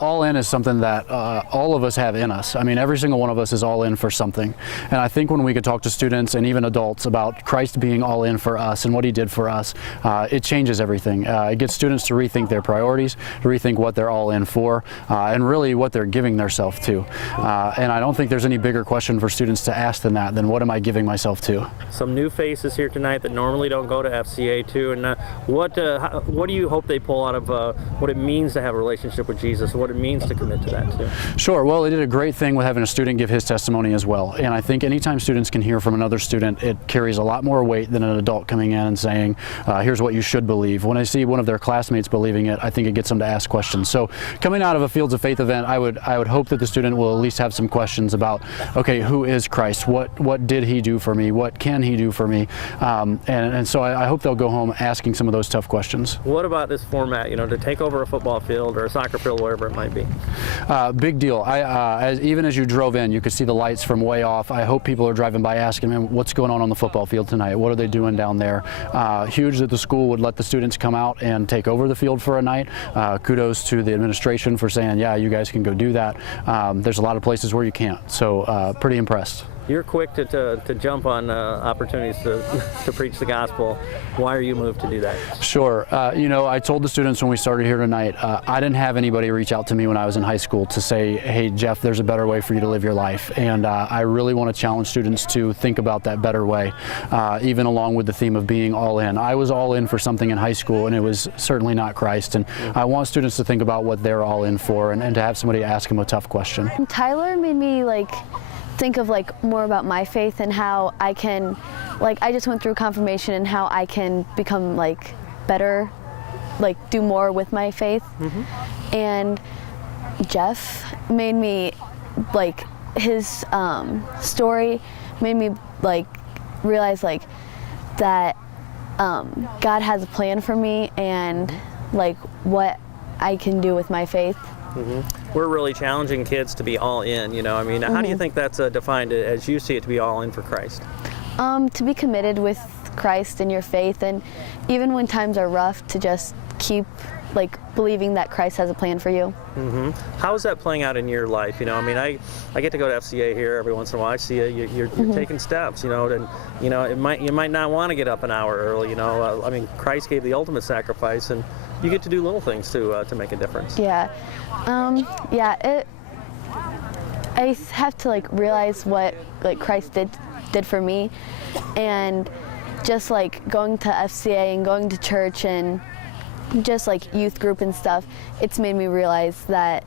All in is something that all of us have in us. I mean, every single one of us is all in for something. And I think when we could talk to students and even adults about Christ being all in for us and what he did for us, it changes everything. It gets students to rethink their priorities, to rethink what they're all in for, and really what they're giving themselves to. And I don't think there's any bigger question for students to ask than that, than what am I giving myself to? Some new faces here tonight that normally don't go to FCA too. And what do you hope they pull out of what it means to have a relationship with Jesus? What it means to commit to that too? Sure. Well, they did a great thing with having a student give his testimony as well. And I think anytime students can hear from another student, it carries a lot more weight than an adult coming in and saying, here's what you should believe. When I see one of their classmates believing it, I think it gets them to ask questions. So coming out of a Fields of Faith event, I would hope that the student will at least have some questions about, okay, who is Christ? What did he do for me? What can he do for me? And so I hope they'll go home asking some of those tough questions. What about this format, to take over a football field or a soccer field, wherever it might be? Big deal. Even as you drove in, you could see the lights from way off. I hope people are driving by asking them, what's going on the football field tonight? What are they doing down there? Huge that the school would let the students come out and take over the field for a night. Kudos to the administration for saying, yeah, you guys can go do that. There's a lot of places where you can't, so pretty impressed. You're quick to jump on opportunities to preach the gospel. Why are you moved to do that? Sure. I told the students when we started here tonight, I didn't have anybody reach out to me when I was in high school to say, hey, Jeff, there's a better way for you to live your life. And I really want to challenge students to think about that better way, even along with the theme of being all in. I was all in for something in high school, and it was certainly not Christ. And I want students to think about what they're all in for and to have somebody ask them a tough question. Tyler made me think of more about my faith and how I can, I just went through confirmation and how I can become better, do more with my faith. Mm-hmm. And Jeff made me, his story made me realize that God has a plan for me and what I can do with my faith. Mm-hmm. We're really challenging kids to be all in, how do you think that's defined as you see it to be all in for Christ? To be committed with Christ and your faith, and even when times are rough, to just keep believing that Christ has a plan for you. Mm-hmm. How is that playing out in your life? I get to go to FCA here every once in a while. I see you're mm-hmm. taking steps, and you might not want to get up an hour early. Christ gave the ultimate sacrifice, and you get to do little things to make a difference. Yeah, I have to realize what Christ did for me, and just going to FCA and going to church and just youth group and stuff, it's made me realize that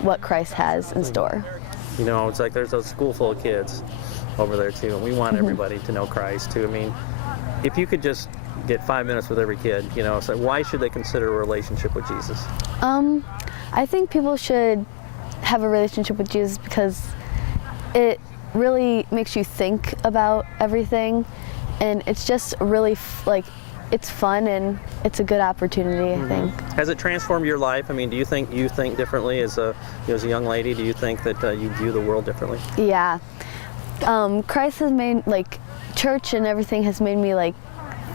what Christ has in store. It's there's a school full of kids over there too, and we want mm-hmm. everybody to know Christ too. If you could just get 5 minutes with every kid, so why should they consider a relationship with Jesus? I think people should have a relationship with Jesus because it really makes you think about everything, and it's just really it's fun and it's a good opportunity, I think. Has it transformed your life? Do you think differently as a young lady? Do you think that you view the world differently? Yeah. Christ has made, church and everything has made me,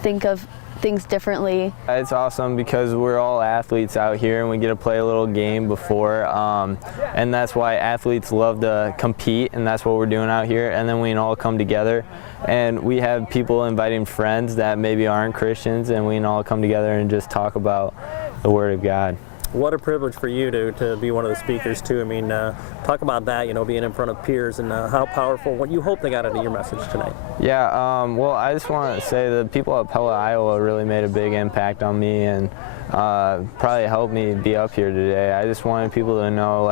think of things differently. It's awesome because we're all athletes out here and we get to play a little game before, and that's why athletes love to compete, and that's what we're doing out here. And then we can all come together, and we have people inviting friends that maybe aren't Christians, and we can all come together and just talk about the Word of God. What a privilege for you to be one of the speakers too. Talk about that, being in front of peers and how powerful, what you hope they got out of your message tonight. Yeah, well, I just want to say the people at Pella, Iowa really made a big impact on me and probably helped me be up here today. I just wanted people to know,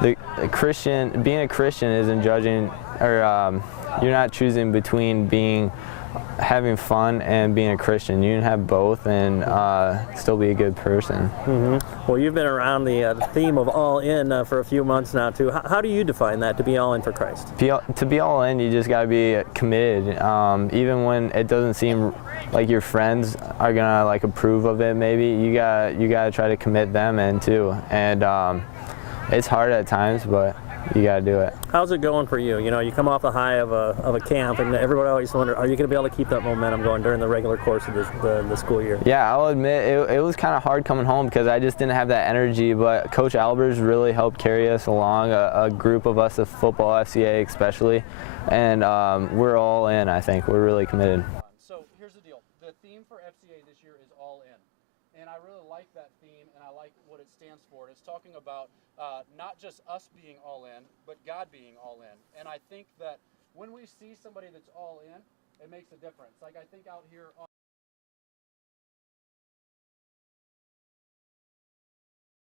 being a Christian isn't judging, or you're not choosing between having fun and being a Christian. You can have both and still be a good person. Mm-hmm. Well, you've been around the theme of all in for a few months now too. How do you define that, to be all in for Christ? To be all in, you just got to be committed. Even when it doesn't seem like your friends are gonna approve of it, maybe you gotta try to commit them in too. And it's hard at times, but you got to do it. How's it going for you? You know, you come off the high of a camp, and everybody always wonder, are you going to be able to keep that momentum going during the regular course of the school year? Yeah, I'll admit it was kind of hard coming home because I just didn't have that energy, but Coach Albers really helped carry us along, a group of us of football, FCA especially, and we're all in, I think. We're really committed. So here's the deal. The theme for FCA this year is all in. And I really like that theme, and I like what it stands for. It's talking about not just us being all in, but God being all in. And I think that when we see somebody that's all in, it makes a difference. Like I think out here